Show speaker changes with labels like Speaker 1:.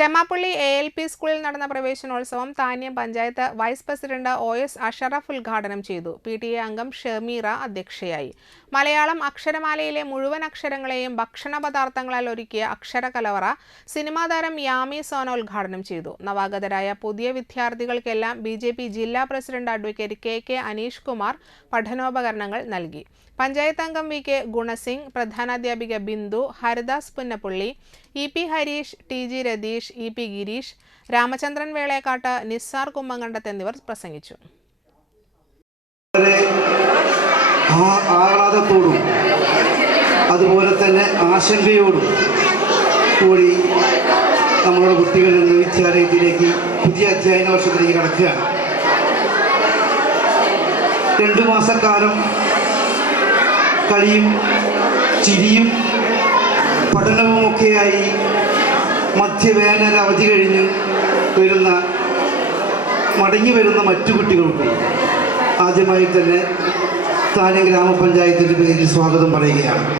Speaker 1: Chemmappally A L P സ്കൂളിൽ നടന്ന പ്രവേശനോത്സവം Thanyam panchayat vice president O S Ashraf ഉദ്ഘാടനം ചെയ്തു. പി ടി എ അംഗം ഷമീറ അധ്യക്ഷയായി. മലയാളം അക്ഷരമാലയിലെ മുഴുവൻ അക്ഷരങ്ങളെയും ഭക്ഷണ പദാർത്ഥങ്ങളാൽ ഒരുക്കിയ അക്ഷരകലവറ സിനിമാ താരം യാമി സോന ഉദ്ഘാടനം ചെയ്തു. നവാഗതരായ പുതിയ വിദ്യാർത്ഥികൾക്കെല്ലാം ബി ജെ പി ജില്ലാ president advocate K K Aneesh Kumar പഠനോപകരണങ്ങൾ നൽകി. പഞ്ചായത്ത് അംഗം V K Gunasingh പ്രധാനാധ്യാപിക Bindu Haridas Punnappally E P Harish T G Ratheesh E P Girish Ramachandran Velekkat Nizar Kummankandath എന്നിവർ പ്രസംഗിച്ചു.
Speaker 2: ആഹ്ലാദത്തോടും അതുപോലെ തന്നെ ആശങ്കയോടും കൂടി നമ്മുടെ കുട്ടികൾ ഇന്ന് വിദ്യാലയത്തിലേക്ക് പുതിയ അധ്യയന വർഷത്തിലേക്ക് കടക്കുകയാണ്. രണ്ടു മാസക്കാലം കളിയും ചിരിയും പഠനവുമൊക്കെയായി മധ്യവേനൽ അവധി കഴിഞ്ഞ് വരുന്ന മടങ്ങി വരുന്ന മറ്റു കുട്ടികൾക്കും ആദ്യമായി തന്നെ താനെ ഗ്രാമപഞ്ചായത്തിന്റെ പേരിൽ സ്വാഗതം പറയുകയാണ്.